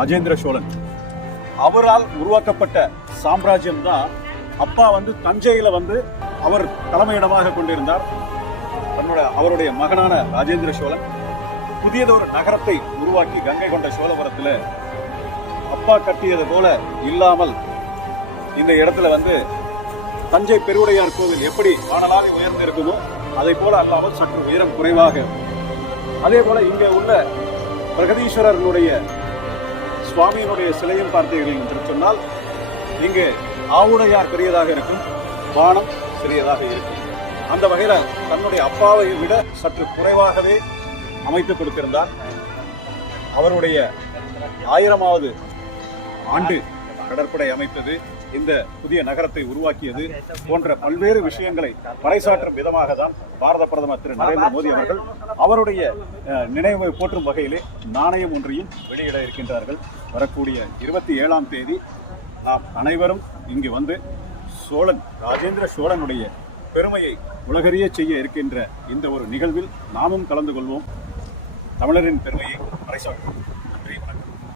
ராஜேந்திர சோழன். அவரால் உருவாக்கப்பட்ட சாம்ராஜ்யம் தான். அப்பா தஞ்சையில அவர் தலைமையிடமாக கொண்டிருந்தார். அவருடைய மகனான ராஜேந்திர சோழன் புதியதொரு நகரத்தை உருவாக்கி கங்கை கொண்ட சோழபுரத்தில் அப்பா கட்டியது போல இல்லாமல் இந்த இடத்துல தஞ்சை பெருவுடையார் கோவில் எப்படி வானலாவி உயர்ந்து இருக்குமோ அதை போல அல்லாமல் சற்று உயரம் குறைவாக, அதே போல இங்கே உள்ள பிரகதீஸ்வரர்களுடைய சுவாமியினுடைய சிலையும் பார்த்தீர்கள் என்று சொன்னால் இங்கே ஆவுடையார் பெரியதாக இருக்கும், வானம் சிறியதாக இருக்கும். அந்த வகையில தன்னுடைய அப்பாவை விட சற்று குறைவாகவே அமைத்து கொடுத்திருந்தார். அவருடைய 1000வது ஆண்டு கடற்படை அமைத்தது, இந்த புதிய நகரத்தை உருவாக்கியது போன்ற பல்வேறு விஷயங்களை பறைசாற்றும் விதமாக தான் பாரத பிரதமர் திரு நரேந்திர மோடி அவர்கள் அவருடைய நினைவை போற்றும் வகையிலே நாணயம் ஒன்றையும் வெளியிட இருக்கின்றார்கள். வரக்கூடிய 27ஆம் தேதி நாம் அனைவரும் இங்கு சோழன் ராஜேந்திர சோழனுடைய பெருமையை உலகறிய செய்ய இருக்கின்ற இந்த ஒரு நிகழ்வில் நாமும் கலந்து கொள்வோம். தமிழரின் பெருமையை பறைசாற்றுவோம்.